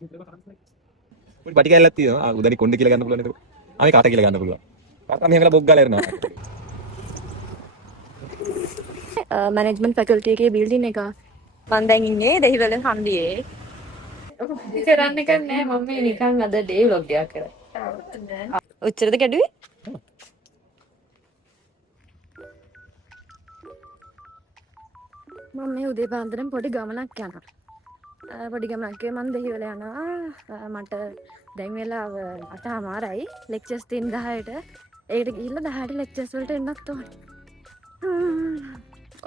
පොඩි පටි කැල්ලක් තියෙනවා. උදේනි කොණ්ඩේ කියලා ගන්න පුළුවන් නේද? ආවේ කාට කියලා ගන්න පුළුවන්. කාට මෙහෙම කරලා බොක් ගාලා එනවා. මැනේජ්මන්ට් ෆැකල්ටි එකේ බිල්ඩින් එක. මම දැන් ඉන්නේ දෙහිවල හන්දියේ. කරන්න එක නෑ මම මේ නිකන් අද ඩේ ව්ලොග් එකක් කරා. උච්චරද කැඩුවේ? මම මේ උදේ පාන්දරම පොඩි ගමනක් යනවා. පොඩි ගමනක් මම දෙහිවල යනවා. මට දැන් වෙලාව 8:00යි. ලෙක්චර්ස් තියෙන 10ට. ඒකට ගිහිල්ලා 10ට ලෙක්චර්ස් වලට එන්නත් ඕනේ.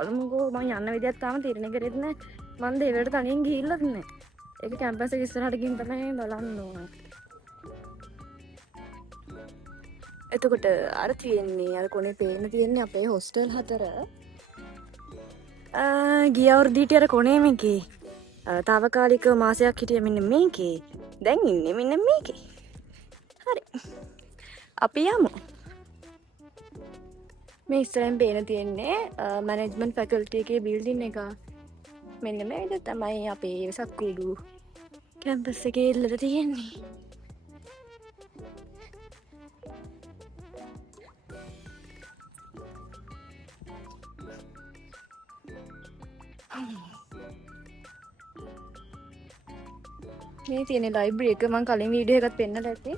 ඔලමුකෝ මම යන්න විදියක් තාම තීරණය කරෙත් නෑ. මම දෙහිවලට තනියෙන් ගිහිල්ලත් නෑ. ඒක කැම්පස් එක ඉස්සරහට ගිහින් තමයි බලන්න ඕනේ. එතකොට අර තියෙන්නේ අර කොනේ පේන්න තියෙන්නේ අපේ හොස්ටල් 4. ගිය අවුරුද්දේට අර කොනේ මේකේ తాවකාලික මාසයක් හිටිය මෙන්න මේකේ. දැන් ඉන්නේ මෙන්න මේකේ. හරි. අපි යමු. මේ ඉස්සරහින් පේන තියෙන්නේ මැනේජ්මන්ට් ෆැකල්ටි එකේ බිල්ඩින් එක. මෙන්න මේක තමයි අපේ වෙසක් කුඩු කැම්පස් එකේ ඉල්ලට තියෙන්නේ. මේ තියෙන ලයිබ්‍රරි එක මම කලින් වීඩියෝ එකත් පෙන්නලා ඇත්තේ.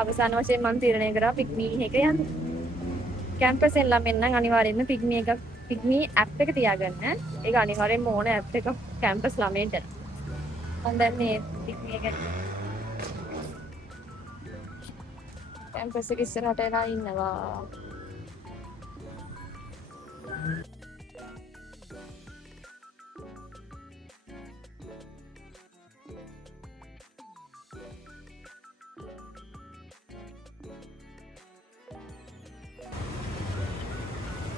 අවසාන වශයෙන් මම තීරණය කරා පික්නී එක යන්න. කැම්පස් එකෙන් ළමෙන් නම් අනිවාර්යෙන්ම පික්නී ඇප් එක තියාගන්න. ඒක අනිවාර්යෙන්ම ඕන ඇප් එක කැම්පස් ළමයින්ට. මම දැන් මේ පික්නී එක කැම්පස් එක ඉස්සරහට එලා ඉන්නවා.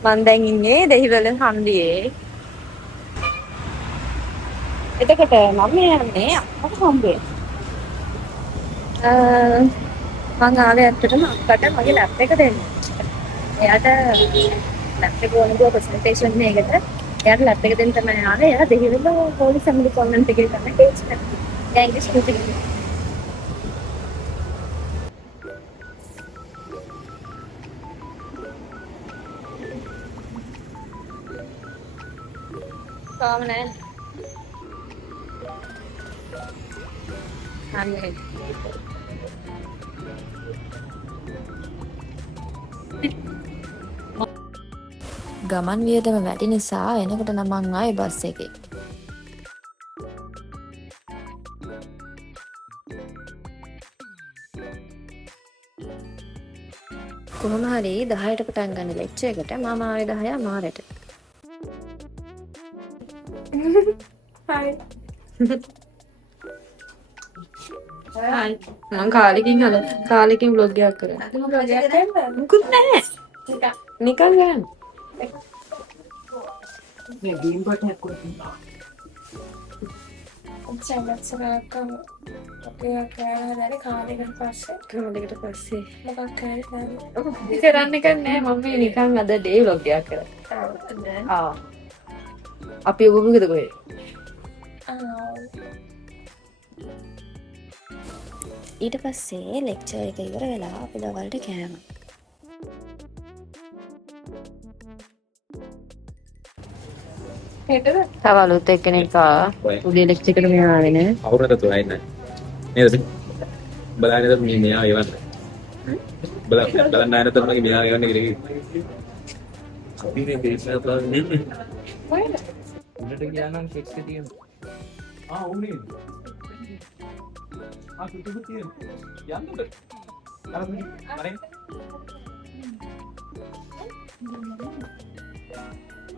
මම දැන් ඉන්නේ දෙහිවල හන්දියේ. එතකොට මම යන්නේ අපට හම්බේ. මම ආවේ ඇත්තටම අපට මගේ ලැප් එක දෙන්න. එයාට ලැප් එක ඕනකෝ ප්‍රසන්ටේෂන් එකකට එයාට ලැප් එක දෙන්න තමයි ආවේ. එයා දෙහිවල පොලිස් සමිති කොන්වන්ට් එකේ තමයි ටීච් කරන්නේ. එයා ඉංග්‍රීසි speaking. තාම නෑ. හරි. ගමන් වියදම වැඩි නිසා එනකොට නම් මං ආයේ බස් එකේ. කොහොම හරි 10ට පටන් ගන්න ලෙක්චර් එකට මම ආවේ 10 මාරට. හයි. මං කාලෙකින් vlog එකක් කරා. මුකුත් නැහැ. නිකන් ගන්න. මේ ගේම් එකක් කරලා. සමහරක් අපේ කෑමදාරේ කාලයකට පස්සේ මොකක් කරන්නේ කරන්න එක නෑ මම මේ නිකන් අද ඩේ vlog එකක් කරා. අපි ඔබගේද කොහෙද? ඊට පස්සේ ලෙක්චර් එක ඉවර වෙලා අපි දවල්ට කෑවා. තව අලුත් එක්කෙනෙක් ආවා. උදේ ලෙක්චර් එකට මෙයා ආවේ නෑ. අවුරුද්දක් තුනයි නේද? නේද? බලන්නේ මේ මෙයා එවන්න. බලන්න නැතත් මගේ මෙයා එවන්න කියලා. අපි මේ බේස්ලා බලන්නේ. උඩට ගියා නම් ෆික්ස් එක තියෙනවා. උනේ. පිටු තියෙනවා. යන්නද? අර මරේ.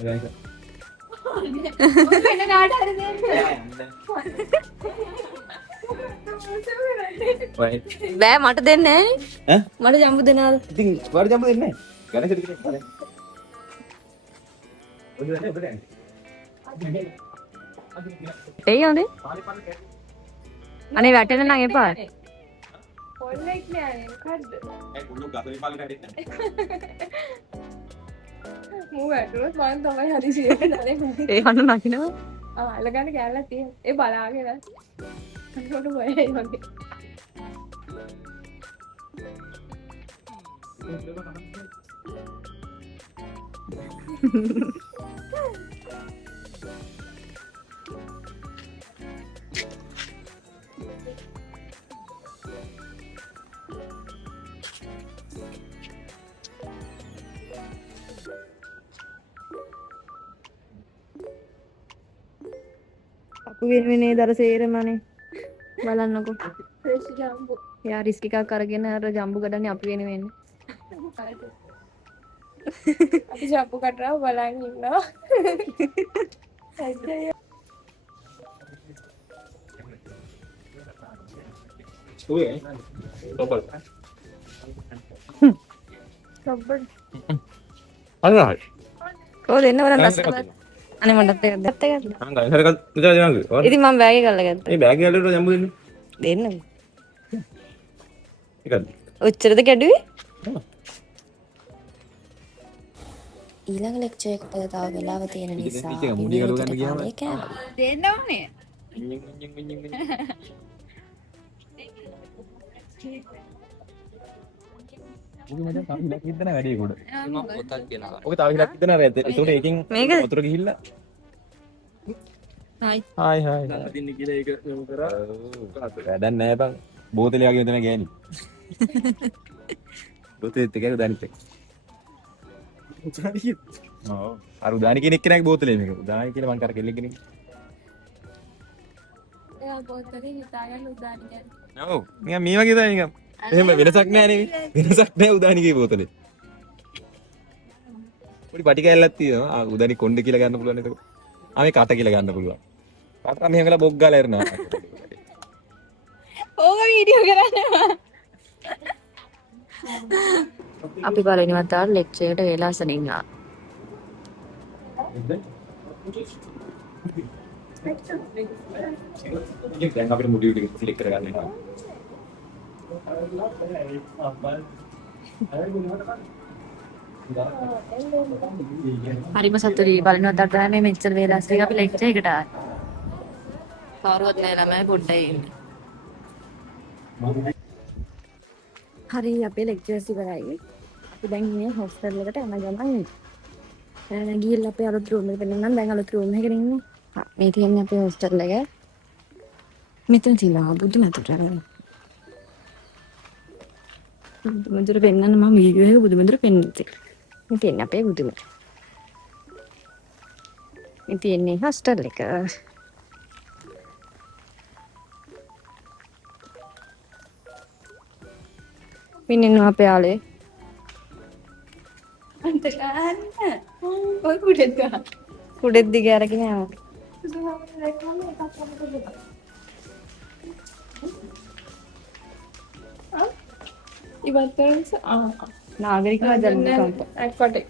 අයයිද? වෙන කාට හරි දෙන්න. බෑ මට දෙන්නේ නැහැ. මට ජම්බු දෙනවද? ඉතින් වාර ජම්බු දෙන්නේ නැහැ. ගණන් දෙකක් බලන්න. ඔය දැන් ඔබ දැන්. ඒ යන්නේ අනේ වැටෙන්න නම් එපා පොල්ලෙක් නෑ මොකද්ද? ඒ කුණු ගත විපාලට ඇදෙන්න. මූ වැටුනොත් මම තමයි හදිසියෙට නනේ මුනේ. ඒ හන්න නකිනවා අලගන්න කැල්ලක් තියෙන. ඒ බලාගෙන. අන්නකොට මොයයි වගේ. අපි වෙනුවෙන් දර සේරමනේ බලන්නකෝ ෆ්‍රෙෂ් ජම්බෝ. එයා රිස්ක් එකක් අරගෙන අර ජම්බු ගඩන්නේ අපි වෙනුවෙන් අපි ජම්බෝ කටරව බලන් ඉන්නවා. ඔය තොපල්. සබ්බඩ්. අරහයි. කො දෙන්න වරන් ලස්සන අනේ මටත් ඒක දැත්ත ගන්න මම ගල් හරක විතර දෙනවද? ඉතින් මම බෑගේ කරලා ගත්තා මේ බෑග් එකකට ජම්බු දෙන්න. දෙන්න ඒකද? ඔච්චරද කැඩුවේ ඊළඟ ලෙක්චර් එකට තව වෙලාව තියෙන නිසා ටීචර් මුඩි ගලව ගන්න ගියාම දෙන්න ඕනේ. හිතන වැඩේ කොට. ඔක තව හිලක් හිතන රැද්ද. ඒකට ඒකෙන් මේකද? වතුර ගිහිල්ලා. හයි හායි හායි. දින්න කියලා ඒක යොමු කරා. වැඩක් නැහැ බං. බෝතලේ වගේ මෙතන ගෑනි. බෝතලෙත් එකක දානිත් එක්ක. උදානි. ඔව්. අර උදානි කියන එක්කෙනාගේ බෝතලේ මේක. උදානි කියලා මං කර කෙල්ලෙක් කෙනෙක්. එයා බෝතලේ හිතාගෙන උදානි කියන්නේ. ඔව්. නිකන් මේ වගේ තමයි නිකන්. එහෙම වෙනසක් නැහැ නේ. වෙනසක් නැහැ උදානිගේ බෝතලේ. පොඩි පටි කැල්ලක් තියෙනවා. ආ උදානි කොණ්ඩේ කියලා ගන්න පුළුවන් එතකොට. ආ මේ කට කියලා ගන්න පුළුවන්. කට මෙහෙම කරලා බොක් ගාලා එරනවා. ඕක වීඩියෝ කරන්නවා. අපි පළවෙනි වතාවට ලෙක්චර් එකට වෙලා සනින් ආ දැන් අපිට මුඩියු ටික සිලෙක්ට් කරගන්න වෙනවා. හරිම සතුටුයි පළවෙනි වතාවට තමයි මෙච්චර වෙලා ඉස්සෙල්ලා අපි ලෙක්චර් එකට ආවේ කවුරුවත් නැහැ ළමයි පොඩ්ඩයි ඉන්නේ හරි අපේ ලෙක්චර්ස් ඉවරයි. අපි දැන් ඉන්නේ හොස්ටල් එකට යන ගමන්. ගිහිල්ලා අපේ අලුත් රූම් එකට පෙන්නන්න දැන් අලුත් රූම් එකකට ඉන්නේ. මේ තියෙන්නේ අපේ හොස්ටල් එක මෙතන තියෙනවා බුදුමැදුර බුදුමැදුර පෙන්නන්න මම වීඩියෝ එක බුදුමැදුර පෙන්නන්නේ මේ තියෙන්නේ අපේ බුදුමැදුර මේ තියෙන්නේ හොස්ටල් එක පින්නිනවා අපේ ආලේ අන්ත ගන්න. ඔය කුඩෙත් ගන්න. කුඩෙත් දිගේ අරගෙන යනවා ඉවත් කරන්ස නාගරික ජනක ඇක්වටෙක්.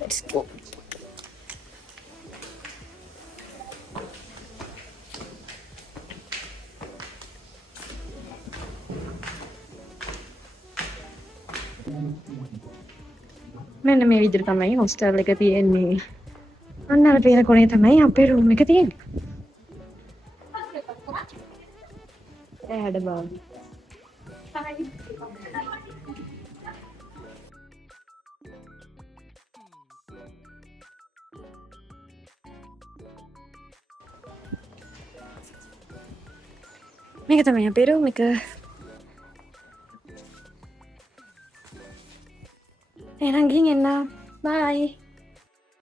let's go මෙන්න මේ විදිහට තමයි හොස්ටල් එක තියෙන්නේ. අන්න අර පේන කොනේ තමයි අපේ රූම් එක තියෙන්නේ. ඇඩ බා. මේක තමයි අපේ රූම් එක. එහෙනම් ගිහින් එන්න. බයි.